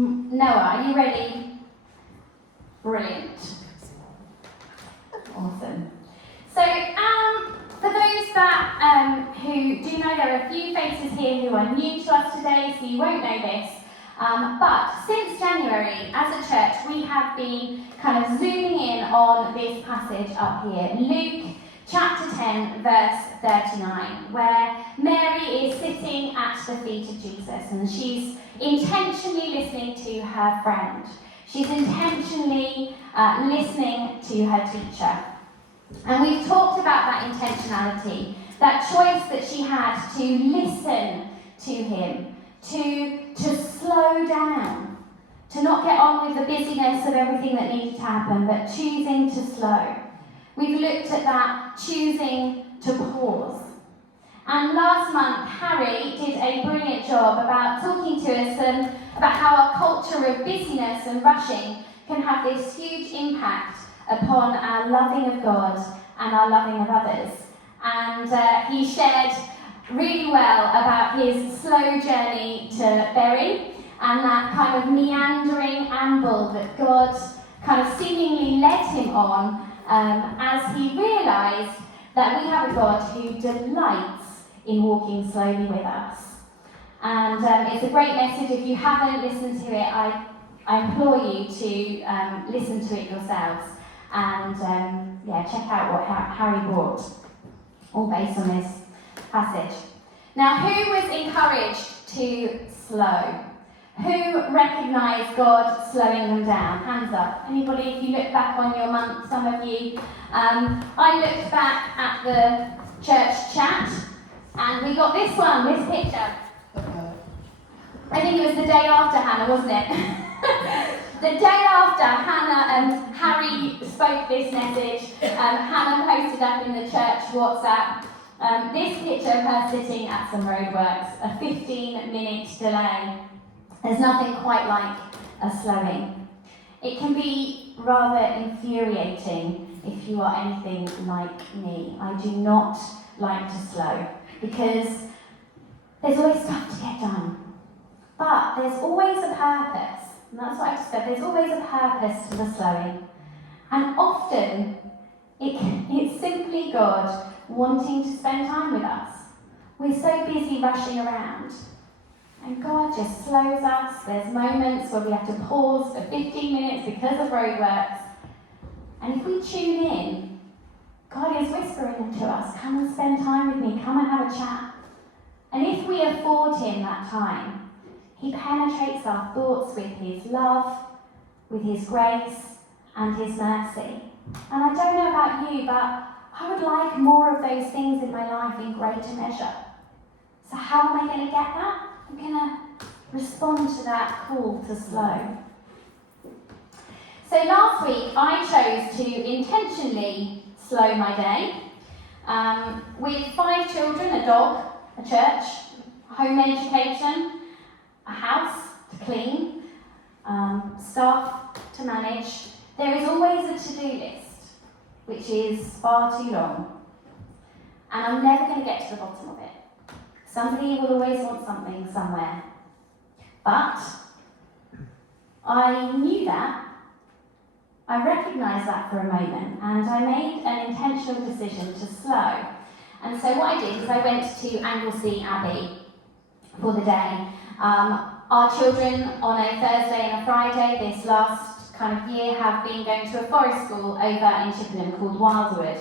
Noah, are you ready? Brilliant. Awesome. So, for those that who do know, there are a few faces here who are new to us today, so you won't know this. But since January, as a church, we have been kind of zooming in on this passage up here, Luke chapter 10, verse 39, where Mary is sitting at the feet of Jesus and she's intentionally listening to her friend. She's intentionally listening to her teacher. And we've talked about that intentionality, that choice that she had to listen to him, to slow down, to not get on with the busyness of everything that needed to happen, but choosing to slow. We've looked at that, choosing to pause. And last month, Harry did a brilliant job about talking to us about how our culture of busyness and rushing can have this huge impact upon our loving of God and our loving of others. And he shared really well about his slow journey to Bury and that kind of meandering amble that God kind of seemingly led him on as he realised that we have a God who delights in walking slowly with us. And it's a great message. If you haven't listened to it, I implore you to listen to it yourselves and check out what Harry brought, all based on this passage. Now, who was encouraged to slow? Who recognised God slowing them down? Hands up. Anybody, if you look back on your month, some of you. I looked back at the church chat and we got this one, this picture. I think it was the day after Hannah, wasn't it? The day after Hannah and Harry spoke this message, Hannah posted up in the church WhatsApp this picture of her sitting at some roadworks, a 15-minute delay. There's nothing quite like a slowing. It can be rather infuriating if you are anything like me. I do not like to slow because there's always stuff to get done. But there's always a purpose. And that's what I just said. There's always a purpose to the slowing. And often it's simply God wanting to spend time with us. We're so busy rushing around. And God just slows us. There's moments where we have to pause for 15 minutes because of roadworks. And if we tune in, God is whispering to us, come and spend time with me, come and have a chat. And if we afford him that time, he penetrates our thoughts with his love, with his grace, and his mercy. And I don't know about you, but I would like more of those things in my life in greater measure. So how am I going to get that? I'm going to respond to that call to slow. So last week, I chose to intentionally slow my day with 5 children, a dog, a church, home education, a house to clean, staff to manage. There is always a to-do list, which is far too long. And I'm never going to get to the bottom of it. Somebody will always want something somewhere. But I knew that. I recognised that for a moment, and I made an intentional decision to slow. And so what I did is I went to Anglesey Abbey for the day. Our children on a Thursday and a Friday this last kind of year have been going to a forest school over in Chippenham called Wildwood.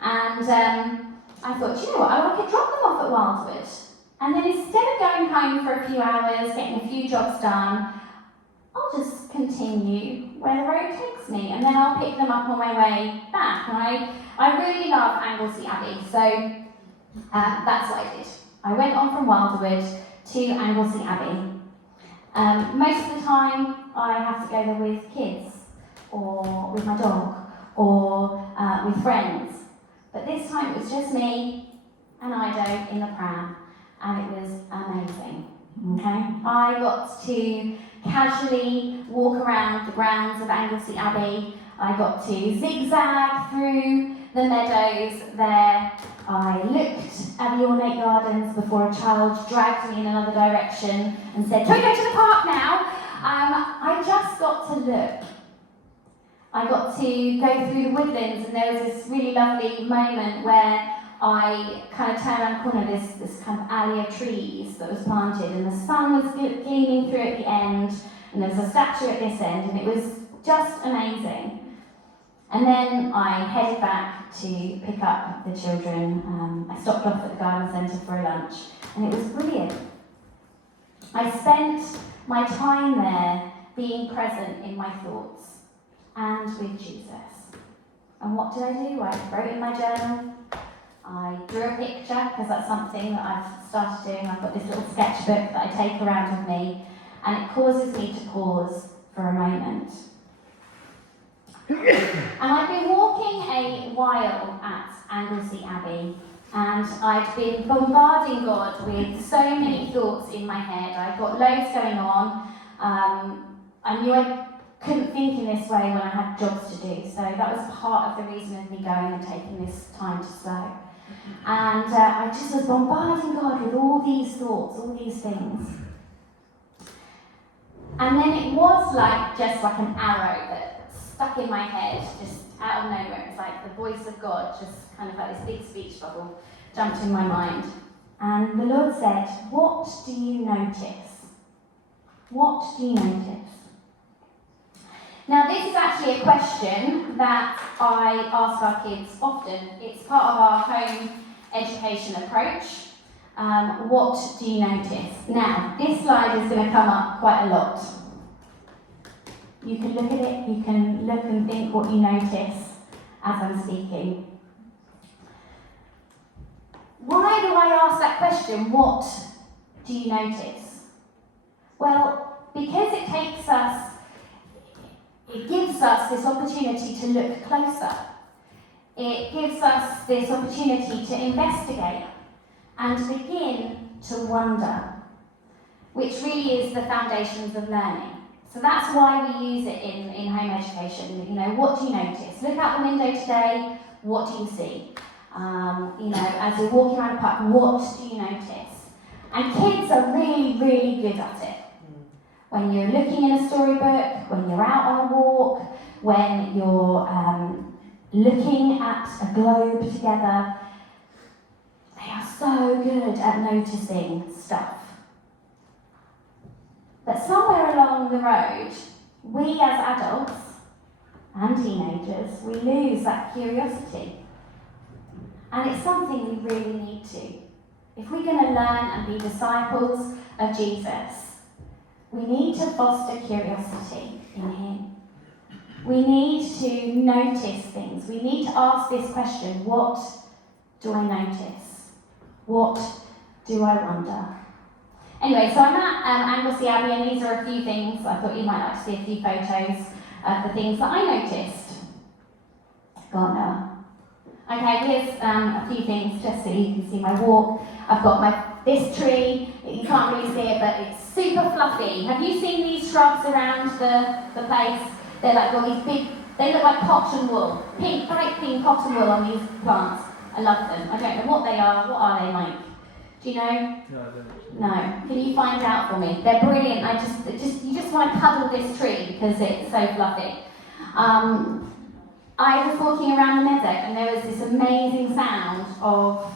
And I thought, you know what, I could drop them off at Wildwood. And then instead of going home for a few hours, getting a few jobs done, I'll just continue where the road takes me, and then I'll pick them up on my way back. And I really love Anglesey Abbey, so that's what I did. I went on from Wildwood to Anglesey Abbey. Most of the time, I have to go there with kids, or with my dog, or with friends. But this time it was just me and Ido in the pram, and it was amazing. Okay, I got to casually walk around the grounds of Anglesey Abbey. I got to zigzag through the meadows there. I looked at the ornate gardens before a child dragged me in another direction and said, "Can we go to the park now?" I just got to look. I got to go through the woodlands, and there was this really lovely moment where I kind of turned around the corner, this kind of alley of trees that was planted, and the sun was gleaming through at the end, and there was a statue at this end, and it was just amazing. And then I headed back to pick up the children. I stopped off at the garden centre for a lunch, and it was brilliant. I spent my time there being present in my thoughts and with Jesus. And what did I do? I wrote in my journal. I drew a picture, because that's something that I've started doing. I've got this little sketchbook that I take around with me, and it causes me to pause for a moment. And I've been walking a while at Anglesey Abbey, and I'd been bombarding God with so many thoughts in my head. I'd got loads going on. I knew I couldn't think in this way when I had jobs to do, so that was part of the reason of me going and taking this time to slow. And I just was bombarding God with all these thoughts, all these things. And then it was just like an arrow that stuck in my head, just out of nowhere. It's like the voice of God, just kind of like this big speech bubble, jumped in my mind. And the Lord said, "What do you notice? What do you notice?" Now, this is actually a question that I ask our kids often. It's part of our home education approach. What do you notice? Now, this slide is going to come up quite a lot. You can look at it, you can look and think what you notice as I'm speaking. Why do I ask that question, what do you notice? Well, because it gives us this opportunity to look closer. It gives us this opportunity to investigate and begin to wonder, which really is the foundations of learning. So that's why we use it in home education. What do you notice? Look out the window today, what do you see? As you're walking around the park, what do you notice? And kids are really, really good at it. When you're looking in a storybook, when you're out on a walk, when you're looking at a globe together, they are so good at noticing stuff. But somewhere along the road, we as adults and teenagers, we lose that curiosity. And it's something we really need to. If we're going to learn and be disciples of Jesus, we need to foster curiosity in Him. We need to notice things. We need to ask this question, what do I notice? What do I wonder? Anyway, so I'm at Anglesey Abbey, and these are a few things. I thought you might like to see a few photos of the things that I noticed. Go on, Noah. Okay, here's a few things just so you can see my walk. I've got this tree. You can't really see it, but it's super fluffy. Have you seen these shrubs around the place? They're like got these big, they look like cotton wool. Bright pink cotton wool on these plants. I love them. I don't know what they are. What are they like? Do you know? No, I don't. No. Can you find out for me? They're brilliant. You just want to cuddle this tree because it's so fluffy. I was walking around the meadow, and there was this amazing sound of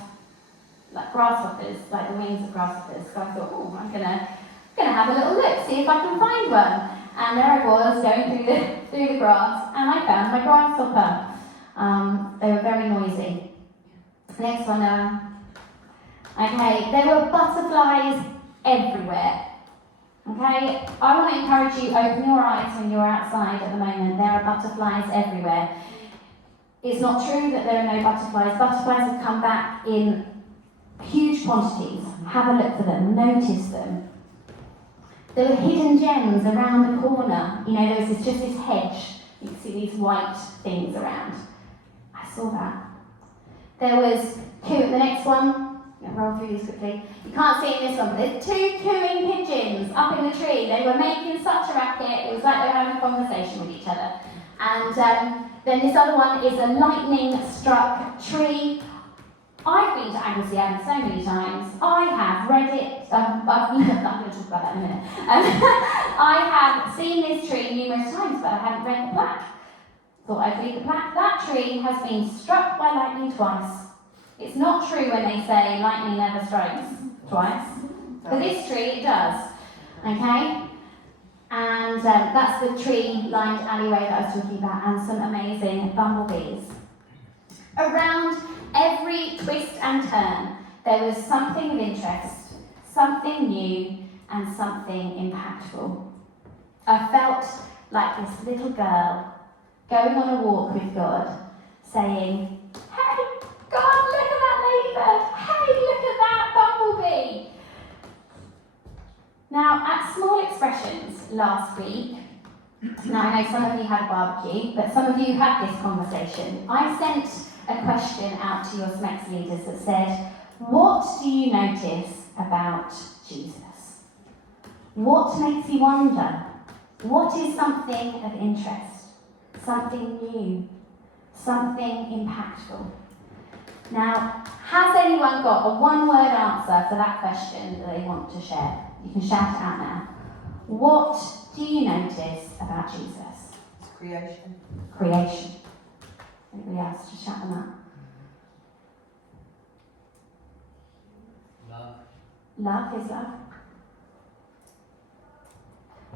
like grasshoppers, like the wings of grasshoppers. So I thought, oh, I'm gonna have a little look, see if I can find one. And there I was going through the grass, and I found my grasshopper. They were very noisy. Next one. Okay, there were butterflies everywhere. Okay, I want to encourage you, open your eyes when you're outside at the moment. There are butterflies everywhere. It's not true that there are no butterflies. Butterflies have come back in huge quantities. Have a look for them, notice them. There were hidden gems around the corner. There was just this hedge. You can see these white things around. I saw that. There was the next one. I'm going to roll through these quickly. You can't see in this one, but there's 2 cooing pigeons up in the tree. They were making such a racket. It was like they were having a conversation with each other. And then this other one is a lightning-struck tree. I've been to Anglesey Abbey so many times. I have read it. I'm going to talk about that in a minute. I have seen this tree numerous times, but I haven't read the plaque. Thought I'd read the plaque. That tree has been struck by lightning twice. It's not true when they say lightning never strikes twice. For this tree, it does. Okay? And that's the tree-lined alleyway that I was talking about, and some amazing bumblebees. Around every twist and turn, there was something of interest, something new, and something impactful. I felt like this little girl going on a walk with God, saying, "Hey, God, look at that ladybird! Hey, look at that bumblebee!" Now, at Small Expressions last week, now I know some of you had a barbecue, but some of you had this conversation. I sent a question out to your SMEX leaders that said, what do you notice about Jesus? What makes you wonder? What is something of interest? Something new? Something impactful? Now, has anyone got a one-word answer for that question that they want to share? You can shout it out now. What do you notice about Jesus? It's creation. Creation. Anybody else? Just shout them out. Love. Love is love.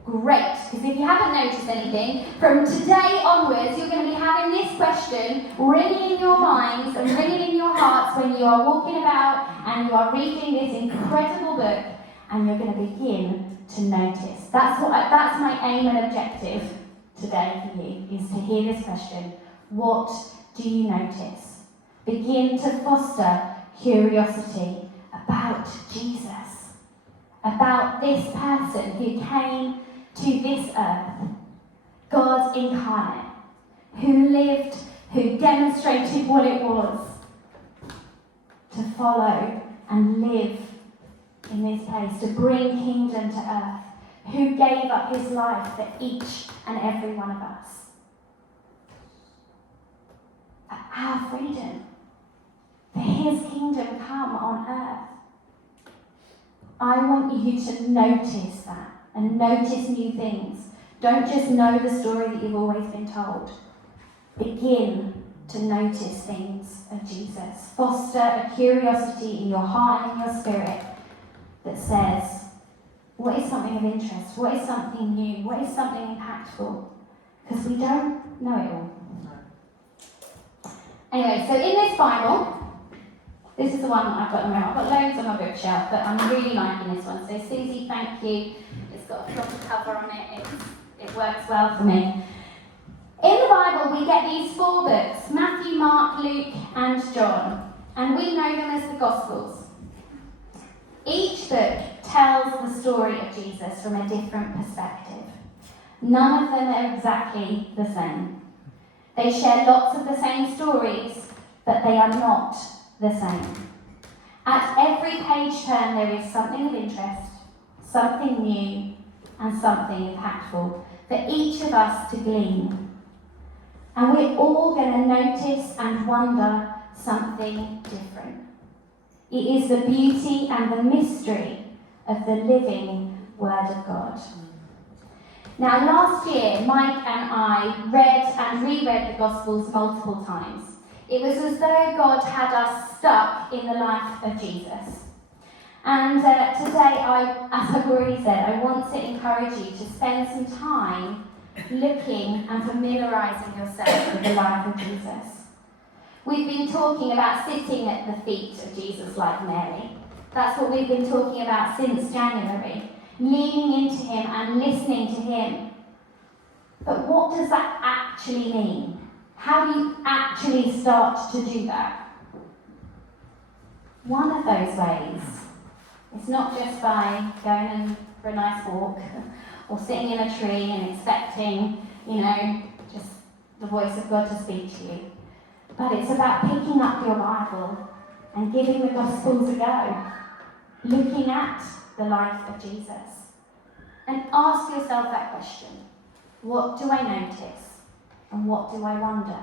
Great, because if you haven't noticed anything, from today onwards you're going to be having this question ringing in your minds and ringing in your hearts when you are walking about and you are reading this incredible book, and you're going to begin to notice. That's my aim and objective today for you, is to hear this question. What do you notice? Begin to foster curiosity about Jesus, about this person who came to this earth, God incarnate, who lived, who demonstrated what it was to follow and live in this place, to bring kingdom to earth, who gave up his life for each and every one of us. For our freedom, for his kingdom come on earth. I want you to notice that and notice new things. Don't just know the story that you've always been told. Begin to notice things of Jesus. Foster a curiosity in your heart and in your spirit that says, what is something of interest? What is something new? What is something impactful? Because we don't know it all. Anyway, so in this Bible, this is the one that I've got at the moment. I've got loads on my bookshelf, but I'm really liking this one. So Susie, thank you. It's got a proper cover on it. It works well for me. In the Bible, we get these 4 books, Matthew, Mark, Luke, and John. And we know them as the Gospels. Each book tells the story of Jesus from a different perspective. None of them are exactly the same. They share lots of the same stories, but they are not the same. At every page turn, there is something of interest, something new, and something impactful for each of us to glean. And we're all going to notice and wonder something different. It is the beauty and the mystery of the living Word of God. Now, last year, Mike and I read and reread the Gospels multiple times. It was as though God had us stuck in the life of Jesus. And today, as I've already said, I want to encourage you to spend some time looking and familiarising yourself with the life of Jesus. We've been talking about sitting at the feet of Jesus like Mary. That's what we've been talking about since January. Leaning into him and listening to him. But what does that actually mean? How do you actually start to do that? One of those ways is not just by going for a nice walk or sitting in a tree and expecting, just the voice of God to speak to you. But it's about picking up your Bible and giving the Gospels a go. Looking at the life of Jesus. And ask yourself that question. What do I notice? And what do I wonder?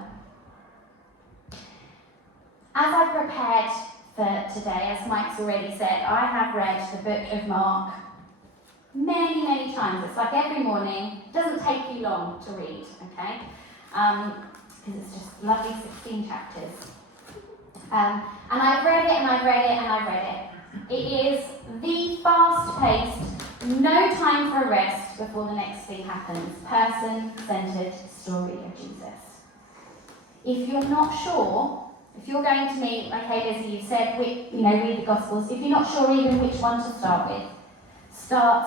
As I prepared for today. As Mike's already said, I have read the book of Mark many, many times. It's like every morning. It doesn't take you long to read, okay? Because it's just lovely 16 chapters. And I've read it, and I've read it, and I've read it. It is the fast-paced, no time for rest before the next thing happens, person-centered story of Jesus. If you're not sure, if you're going to meet, okay, Lizi, you said, read the Gospels. If you're not sure even which one to start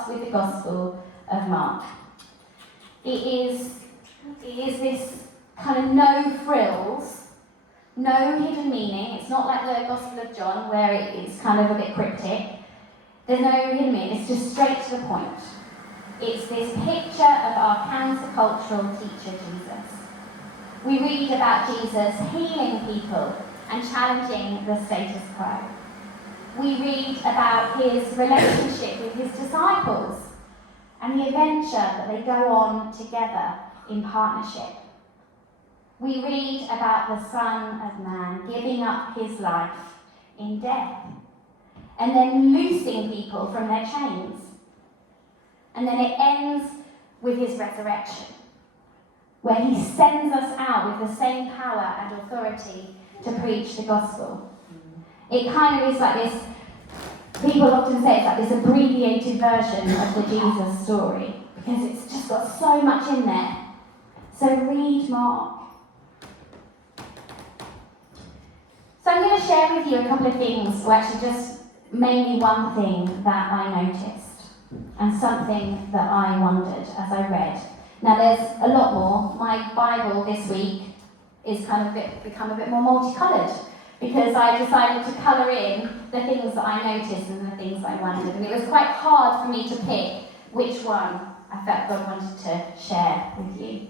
with the Gospel of Mark. It is this kind of no frills, no hidden meaning. It's not like the Gospel of John where it's kind of a bit cryptic. There's no hidden meaning. It's just straight to the point. It's this picture of our countercultural teacher, Jesus. We read about Jesus healing people and challenging the status quo. We read about his relationship with his disciples and the adventure that they go on together in partnership. We read about the Son of Man giving up his life in death and then loosing people from their chains. And then it ends with his resurrection, where he sends us out with the same power and authority to preach the gospel. It kind of is like this, people often say it's like this abbreviated version of the Jesus story, because it's just got so much in there. So read Mark. So I'm going to share with you a couple of things, or actually just mainly one thing that I noticed, and something that I wondered as I read. Now there's a lot more. My Bible this week is kind of become a bit more multicoloured, because I decided to colour in the things that I noticed and the things I wondered. And it was quite hard for me to pick which one I felt God wanted to share with you.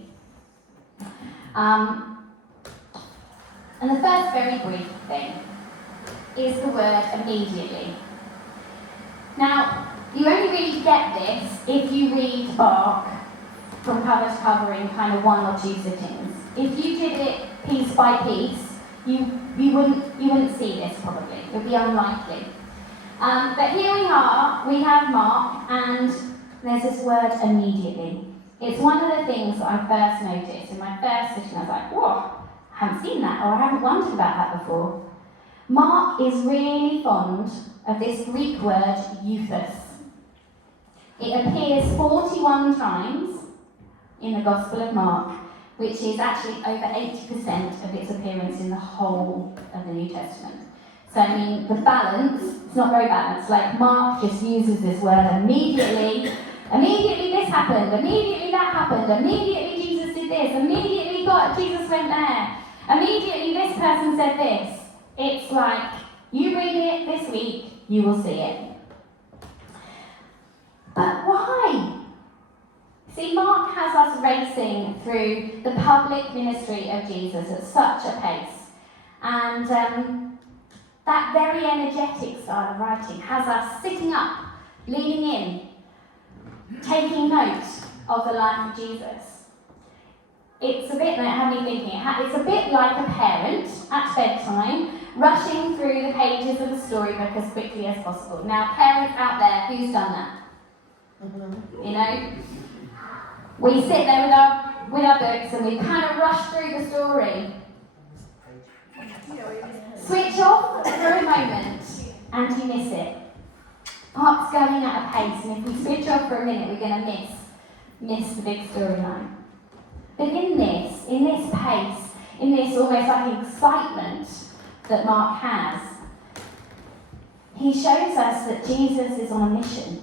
And the first very brief thing is the word immediately. Now, you only really get this if you read Mark from cover to cover in kind of one or two sittings. If you did it piece by piece, you wouldn't see this probably. It would be unlikely. But here we are, we have Mark, and there's this word immediately. It's one of the things that I first noticed in my first sitting. I was like, whoa, I haven't seen that, or I haven't wondered about that before. Mark is really fond of this Greek word, euthus. It appears 41 times in the Gospel of Mark, which is actually over 80% of its appearance in the whole of the New Testament. So, I mean, the balance, it's not very balanced. Like, Mark just uses this word immediately. Immediately this happened, immediately that happened, immediately Jesus did this, immediately Jesus went there, immediately this person said this. It's like, you read it this week, you will see it. But why? See, Mark has us racing through the public ministry of Jesus at such a pace. And that very energetic style of writing has us sitting up, leaning in, taking note of the life of Jesus. It's a bit, had me thinking, it's a bit like a parent at bedtime rushing through the pages of the storybook as quickly as possible. Now, parents out there, who's done that? You know? We sit there with our books and we kind of rush through the story. Switch off for a moment and you miss it. Mark's going at a pace, and if we switch off for a minute, we're going to miss the big storyline. But in this pace, in this almost like excitement that Mark has, he shows us that Jesus is on a mission.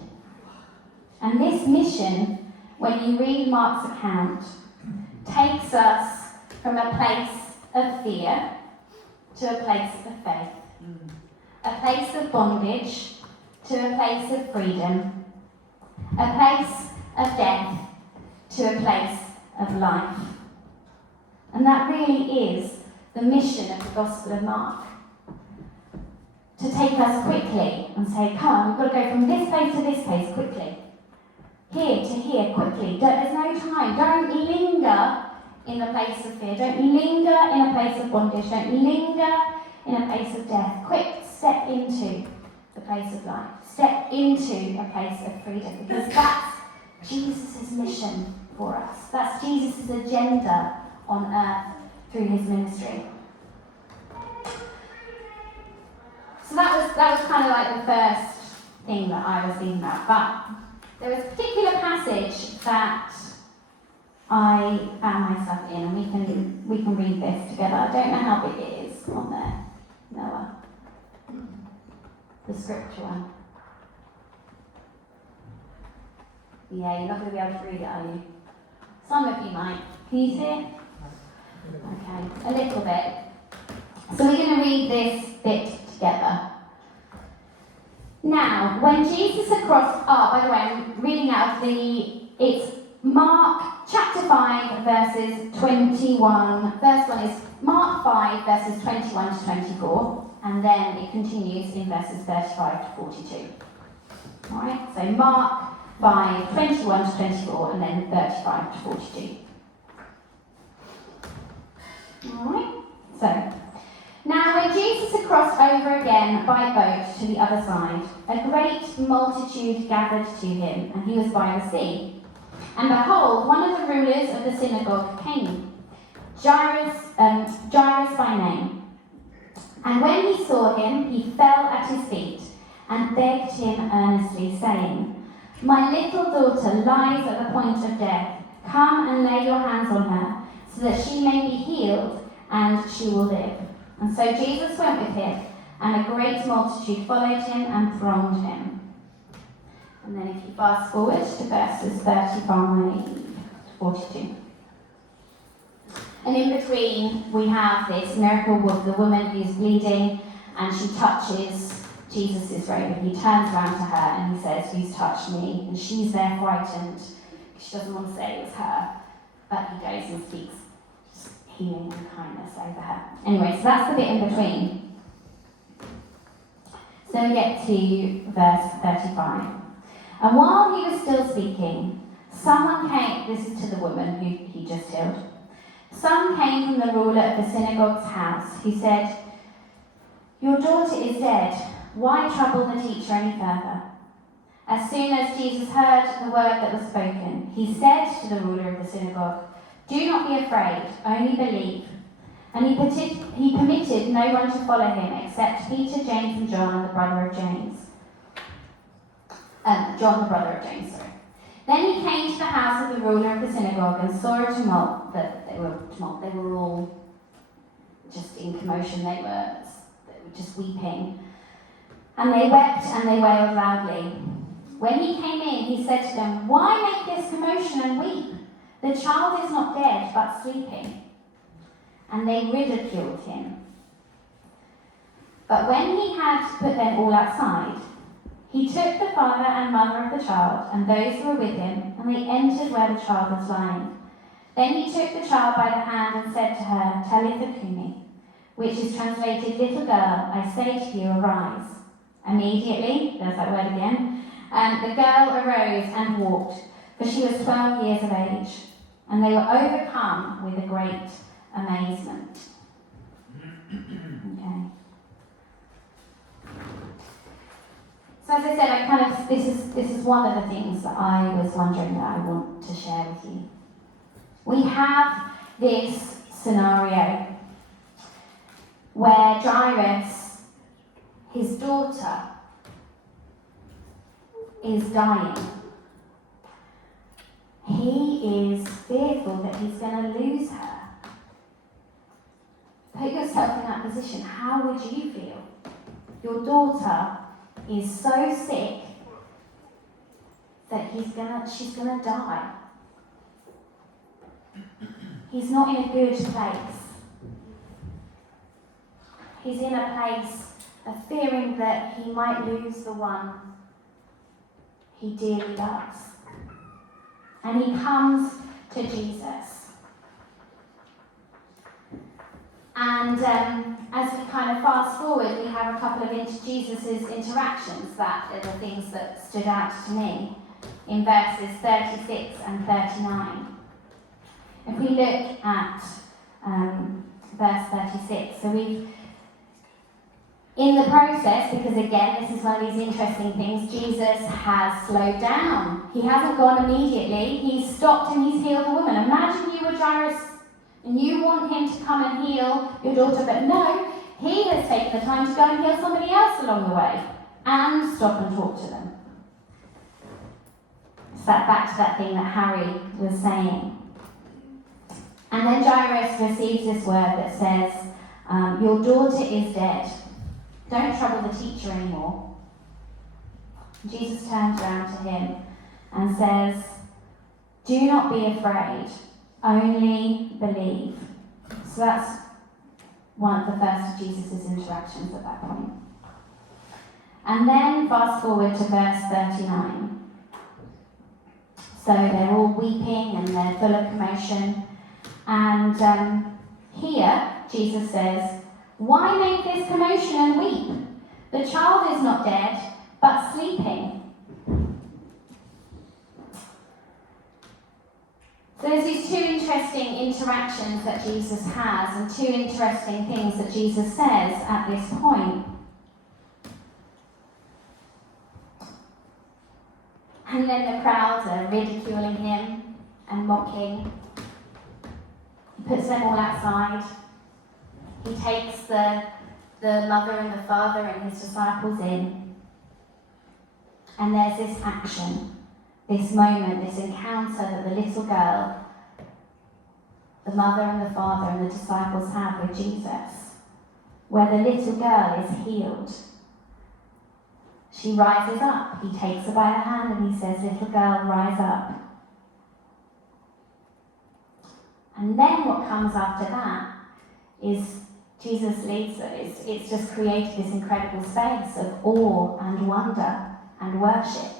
And this mission, when you read Mark's account, takes us from a place of fear to a place of faith. A place of bondage to a place of freedom. A place of death to a place of life. And that really is the mission of the Gospel of Mark. To take us quickly and say, come on, we've got to go from this place to this place quickly. Here to here quickly. There's no time. Don't linger in a place of fear. Don't linger in a place of bondage. Don't linger in a place of death. Quick, step into the place of life. Step into a place of freedom, because that's Jesus' mission for us. That's Jesus' agenda on earth through his ministry. So that was kind of like the first thing that I was thinking about. But there was a particular passage that I found myself in, and we can read this together. I don't know how big it is on there, Noah. The scripture one. Yeah, you're not going to be able to read it, are you? Some of you might. Can you see it? Okay, a little bit. So we're going to read this bit together. Now, when Jesus had crossed, by the way, I'm reading out of it's Mark chapter 5, verses 21. First one is Mark 5, verses 21 to 24, and then it continues in verses 35 to 42. Alright, so Mark 5, 21 to 24, and then 35 to 42. Alright, so now when Jesus had crossed over again by boat to the other side, a great multitude gathered to him, and he was by the sea. And behold, one of the rulers of the synagogue came, Jairus by name. And when he saw him, he fell at his feet and begged him earnestly, saying, "My little daughter lies at the point of death. Come and lay your hands on her, so that she may be healed, and she will live." And so Jesus went with him, and a great multitude followed him and thronged him. And then if you fast forward to verses 35 to 42. And in between, we have this miracle of the woman who's bleeding, and she touches Jesus' robe, and he turns around to her and he says, "Who's touched me?" And she's there frightened. She doesn't want to say it was her, but he goes and speaks healing and kindness over her. Anyway, so that's the bit in between. So we get to verse 35. And while he was still speaking, someone came, this is to the woman who he just healed. Some came from the ruler of the synagogue's house, who said, "Your daughter is dead. Why trouble the teacher any further?" As soon as Jesus heard the word that was spoken, he said to the ruler of the synagogue, "Do not be afraid, only believe." And he permitted no one to follow him except Peter, James, and John, the brother of James. John, the brother of James, sorry. Then he came to the house of the ruler of the synagogue and saw a tumult. They were all just in commotion. They were just weeping. And they wept and they wailed loudly. When he came in, he said to them, "Why make this commotion and weep? The child is not dead, but sleeping." And they ridiculed him. But when he had put them all outside, he took the father and mother of the child and those who were with him, and they entered where the child was lying. Then he took the child by the hand and said to her, "Talitha Kumi," which is translated, "Little girl, I say to you, arise." Immediately, there's that word again, the girl arose and walked, for she was 12 years of age. And they were overcome with a great amazement. Okay. So as I said, this is one of the things that I was wondering that I want to share with you. We have this scenario where Jairus, his daughter, is dying. He is fearful that he's going to lose her. Put yourself in that position. How would you feel? Your daughter is so sick that she's gonna die. He's not in a good place. He's in a place of fearing that he might lose the one he dearly loves. And he comes to Jesus. And as we kind of fast forward, we have a couple of Jesus' interactions that are the things that stood out to me in verses 36 and 39. If we look at verse 36, so In the process, because again, this is one of these interesting things, Jesus has slowed down. He hasn't gone immediately. He's stopped and he's healed the woman. Imagine you were Jairus and you want him to come and heal your daughter, but no, he has taken the time to go and heal somebody else along the way and stop and talk to them. It's back to that thing that Harry was saying. And then Jairus receives this word that says, your daughter is dead. Don't trouble the teacher anymore. Jesus turns around to him and says, do not be afraid, only believe. So that's one of the first of Jesus' interactions at that point. And then fast forward to verse 39. So they're all weeping and they're full of commotion. And here Jesus says, why make this commotion and weep? The child is not dead, but sleeping. So there's these two interesting interactions that Jesus has and two interesting things that Jesus says at this point. And then the crowds are ridiculing him and mocking. He puts them all outside. He takes the mother and the father and his disciples in. And there's this action, this moment, this encounter that the little girl, the mother and the father and the disciples have with Jesus, where the little girl is healed. She rises up. He takes her by the hand and he says, little girl, rise up. And then what comes after that is Jesus leads her. It's just created this incredible space of awe and wonder and worship.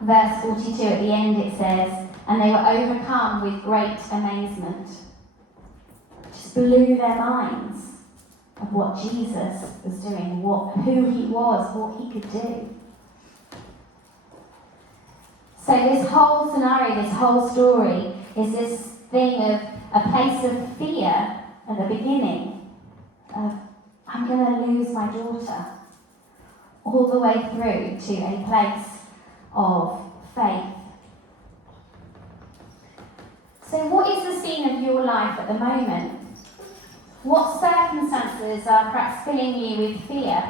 Verse 42 at the end it says, and they were overcome with great amazement. It just blew their minds of what Jesus was doing, who he was, what he could do. So this whole scenario, this whole story, is this thing of a place of fear at the beginning, of I'm going to lose my daughter, all the way through to a place of faith. So what is the scene of your life at the moment? What circumstances are perhaps filling you with fear?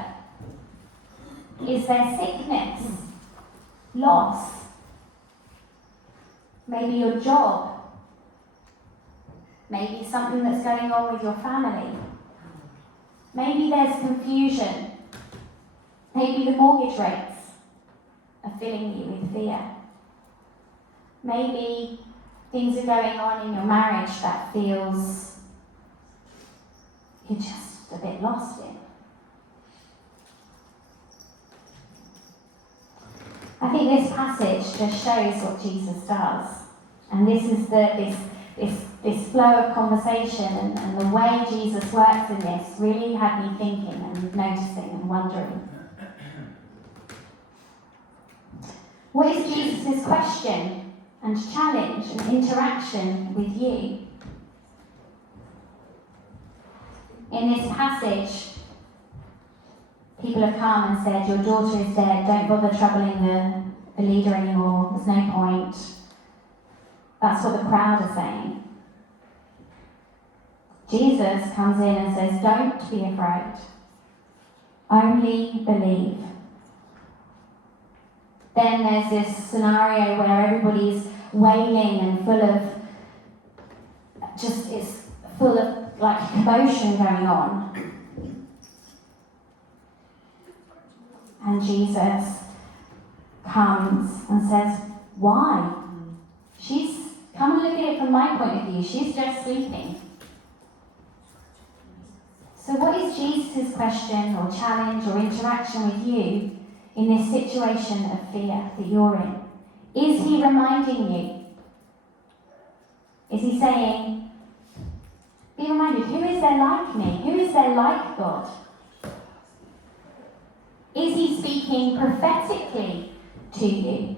Is there sickness, loss, maybe your job, maybe something that's going on with your family, maybe there's confusion, maybe the mortgage rates are filling you with fear, maybe things are going on in your marriage that feels you're just a bit lost in. I think this passage just shows what Jesus does. And this is this flow of conversation and the way Jesus works in this really had me thinking and noticing and wondering. What is Jesus' question and challenge and interaction with you? In this passage, people have come and said, your daughter is dead, don't bother troubling the leader anymore, there's no point. That's what the crowd are saying. Jesus comes in and says, don't be afraid, only believe. Then there's this scenario where everybody's wailing and it's full of like commotion going on. And Jesus comes and says, why? Come and look at it from my point of view, she's just sleeping. So what is Jesus' question or challenge or interaction with you in this situation of fear that you're in? Is he reminding you? Is he saying, be reminded, who is there like me? Who is there like God? Is he speaking prophetically to you?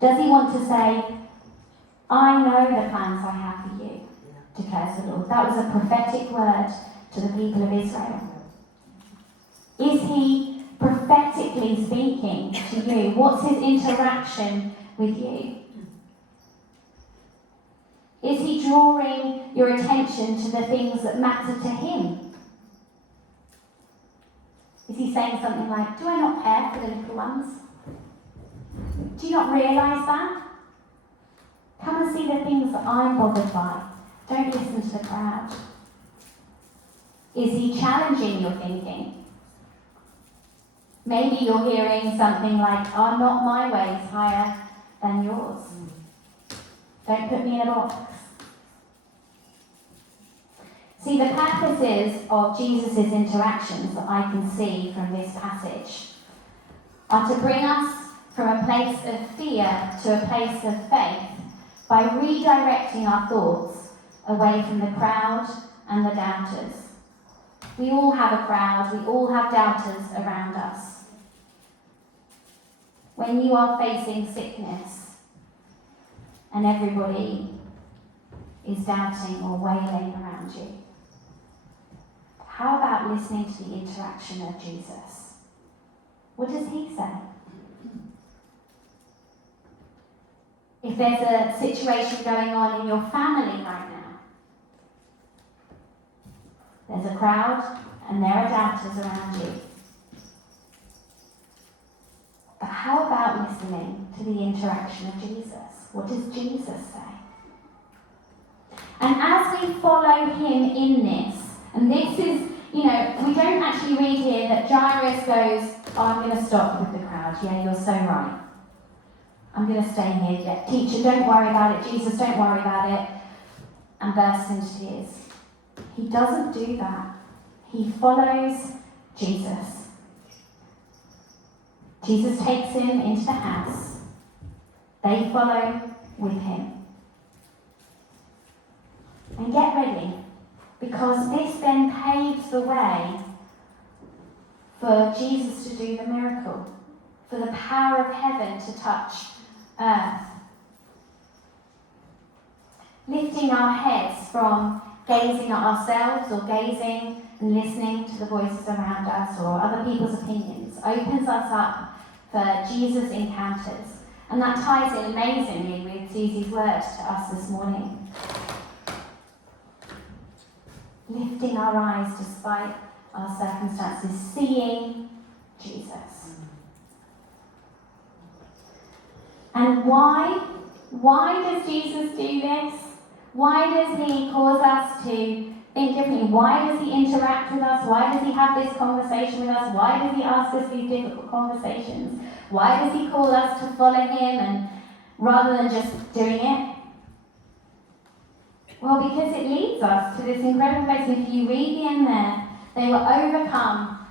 Does he want to say, I know the plans I have for you, declares the Lord? That was a prophetic word to the people of Israel? Is he prophetically speaking to you? What's his interaction with you? Is he drawing your attention to the things that matter to him? Is he saying something like, do I not care for the little ones? Do you not realise that? Come and see the things that I'm bothered by. Don't listen to the crowd. Is he challenging your thinking? Maybe you're hearing something like, are not my ways higher than yours? Don't put me in a box. See, the purposes of Jesus' interactions that I can see from this passage are to bring us from a place of fear to a place of faith by redirecting our thoughts away from the crowd and the doubters. We all have a crowd, we all have doubters around us. When you are facing sickness and everybody is doubting or wailing around you, how about listening to the interaction of Jesus? What does he say? If there's a situation going on in your family right now, there's a crowd and there are doubters around you. But how about listening to the interaction of Jesus? What does Jesus say? And as we follow him in this, and this is, we don't actually read here that Jairus goes, oh, I'm going to stop with the crowd. Yeah, you're so right. I'm going to stay here. Yeah, teacher, don't worry about it. Jesus, don't worry about it. And bursts into tears. He doesn't do that. He follows Jesus. Jesus takes him into the house. They follow with him. And get ready, because this then paves the way for Jesus to do the miracle, for the power of heaven to touch earth. Lifting our heads from gazing at ourselves or gazing and listening to the voices around us or other people's opinions opens us up for Jesus encounters. And that ties in amazingly with Susie's words to us this morning. Lifting our eyes despite our circumstances, seeing Jesus. And why? Why does Jesus do this? Why does he cause us to think differently? Why does he interact with us? Why does he have this conversation with us? Why does he ask us these difficult conversations? Why does he call us to follow him and rather than just doing it? Well, because it leads us to this incredible place. If you read the end there, they were overcome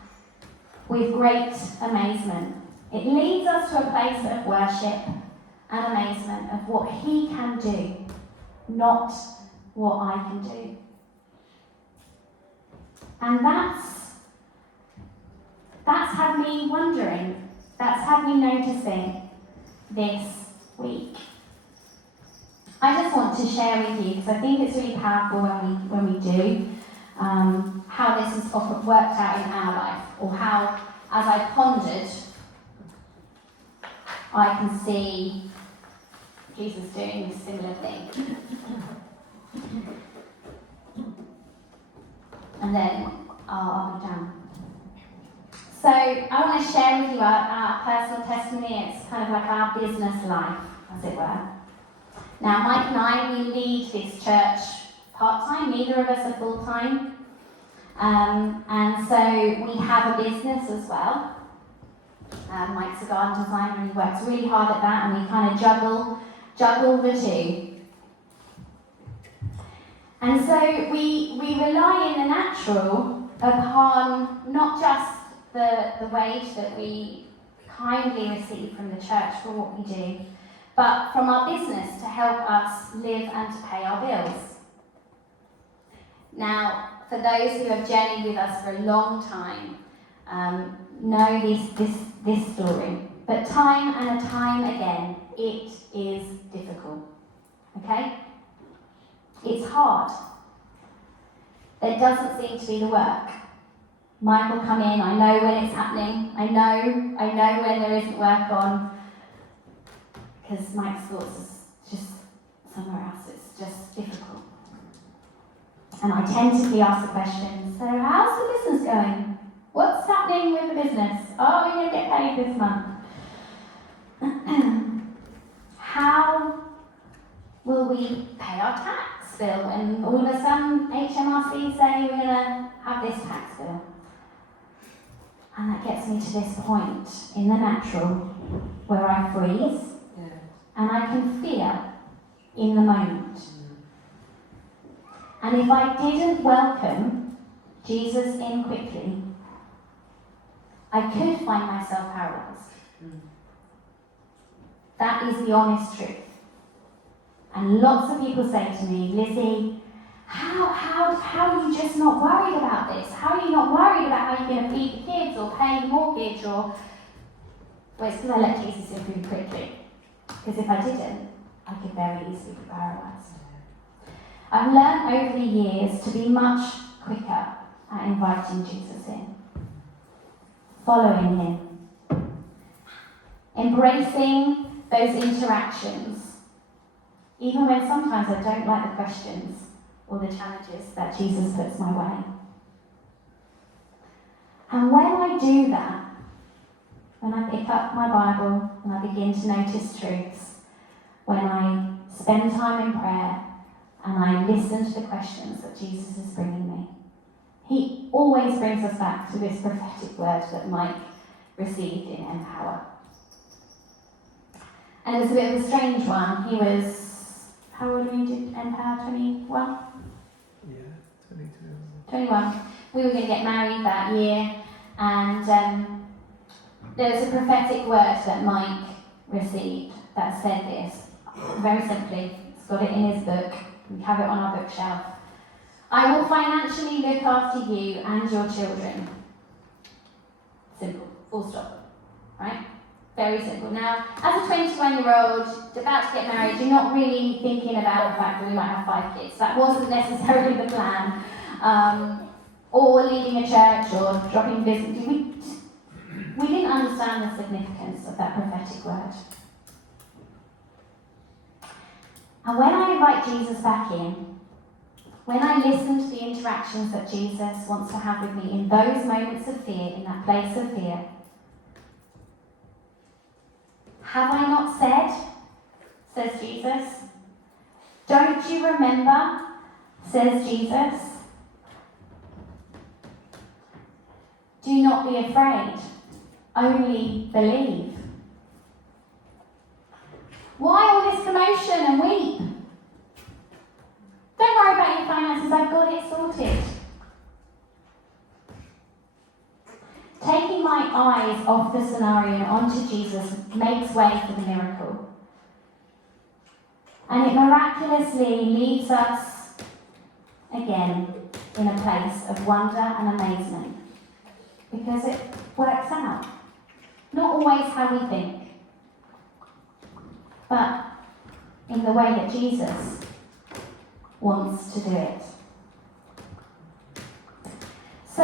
with great amazement. It leads us to a place of worship and amazement of what he can do, not what I can do. And that's had me wondering, that's had me noticing this week. I just want to share with you, because I think it's really powerful when we do, how this has often worked out in our life, or how, as I pondered, I can see Jesus doing a similar thing. And then I'll be done. So I want to share with you our personal testimony. It's kind of like our business life, as it were. Now, Mike and I, we lead this church part-time. Neither of us are full-time. And so we have a business as well. Mike's a garden designer and he works really hard at that, and we kind of juggle the two. And so we rely in the natural upon not just the wage that we kindly receive from the church for what we do, but from our business to help us live and to pay our bills. Now, for those who have journeyed with us for a long time, know this story. But time and time again, it is difficult. Okay? It's hard. there doesn't seem to be the work. Mike will come in, I know when it's happening, I know when there isn't work on, because Mike's thoughts is just somewhere else, it's just difficult. And I tend to be asked the question, so how's the business going? What's happening with the business? Are we going to get paid this month? How will we pay our tax bill when all of a sudden HMRC say we're going to have this tax bill? And that gets me to this point in the natural where I freeze and I can fear in the moment. And if I didn't welcome Jesus in quickly, I could find myself paralysed. That is the honest truth. And lots of people say to me, Lizzie, how are you just not worried about this? How are you not worried about how you're going to feed the kids or pay the mortgage or... Well, it's because I let Jesus in pretty quickly. Because if I didn't, I could very easily be paralysed. I've learned over the years to be much quicker at inviting Jesus in. Following him. Embracing those interactions. Even when sometimes I don't like the questions or the challenges that Jesus puts my way. And when I do that, when I pick up my Bible and I begin to notice truths, when I spend time in prayer and I listen to the questions that Jesus is bringing me, he always brings us back to this prophetic word that Mike received in Empower. And it was a bit of a strange one. He was, how old were you did Empower, 21? Yeah, 22. 21. We were going to get married that year, and there was a prophetic word that Mike received that said this, very simply. He's got it in his book. We have it on our bookshelf. I will financially look after you and your children. Simple. Full stop. Right? Very simple. Now, as a 21-year-old about to get married, you're not really thinking about the fact that we might have 5 kids. That wasn't necessarily the plan. Or leading a church or dropping business. We didn't understand the significance of that prophetic word. And when I invite Jesus back in, when I listen to the interactions that Jesus wants to have with me in those moments of fear, in that place of fear, have I not said, says Jesus? Don't you remember, says Jesus? Do not be afraid, only believe. Why all this commotion and weep? Don't worry about your finances, I've got it sorted. Taking my eyes off the scenario and onto Jesus makes way for the miracle. And it miraculously leaves us again in a place of wonder and amazement. Because it works out. Not always how we think, but in the way that Jesus wants to do it. So,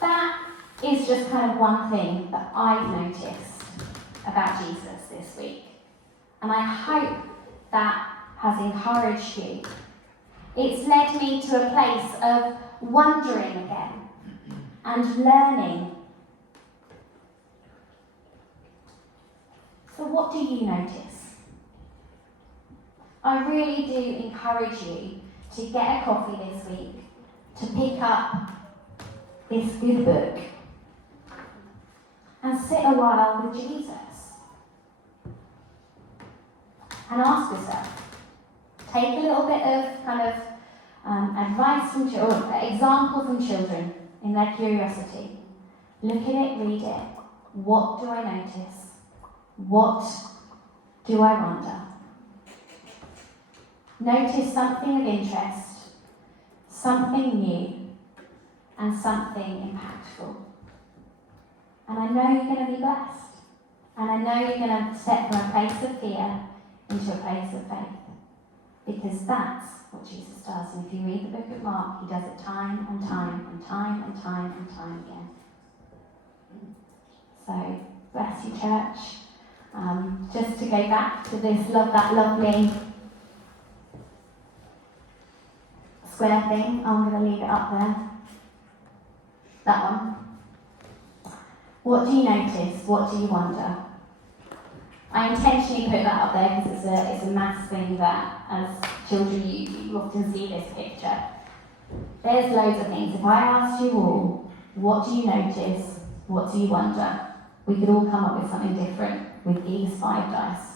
that is just kind of one thing that I've noticed about Jesus this week. And I hope that has encouraged you. It's led me to a place of wondering again and learning. So what do you notice? I really do encourage you to get a coffee this week, to pick up this good book and sit a while with Jesus and ask yourself. Take a little bit of kind of advice from children, or example from children in their curiosity. Look at it, read it. What do I notice? What do I wonder? Notice something of interest, something new, and something impactful. And I know you're going to be blessed. And I know you're going to step from a place of fear into a place of faith. because that's what Jesus does. And if you read the book of Mark, he does it time and time and time and time and time again. So, bless you, church. Just to go back to this, that lovely square thing. I'm going to leave it up there. That one. What do you notice? What do you wonder? I intentionally put that up there because it's a maths thing that, as children, you often see this picture. There's loads of things. If I asked you all, what do you notice? What do you wonder? We could all come up with something different with these 5 dice.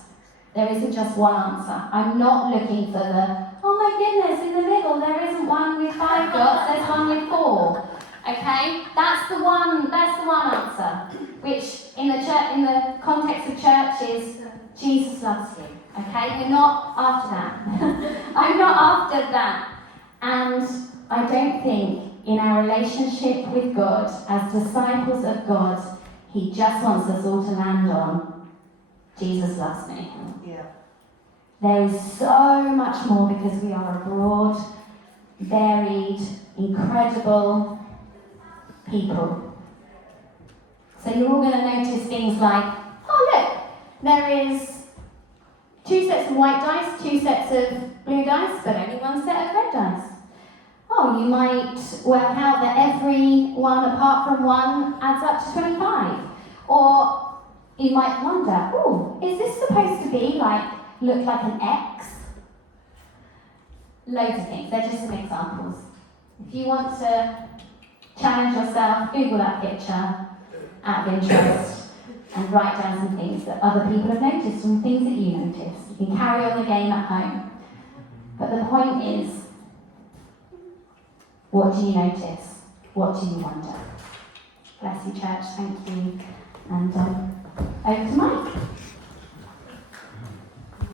There isn't just one answer. I'm not looking for the, oh my goodness, in the middle there isn't one with 5 dots, there's one with 4. Okay? That's the one answer. Which in the context of church is Jesus loves you. Okay? We're not after that. I'm not after that. And I don't think in our relationship with God, as disciples of God, he just wants us all to land on, Jesus loves me. Yeah. There is so much more because we are a broad, varied, incredible people. So you're all going to notice things like, oh look, there is 2 sets of white dice, 2 sets of blue dice, but only 1 set of red dice. Oh, you might work out that every one apart from 1 adds up to 25. Or you might wonder, oh, is this supposed to be look like an X? Loads of things, they're just some examples. If you want to challenge yourself, Google that picture out of interest and write down some things that other people have noticed and things that you notice. You can carry on the game at home. But the point is, what do you notice? What do you wonder? Bless you, church. Thank you. And over to Mike.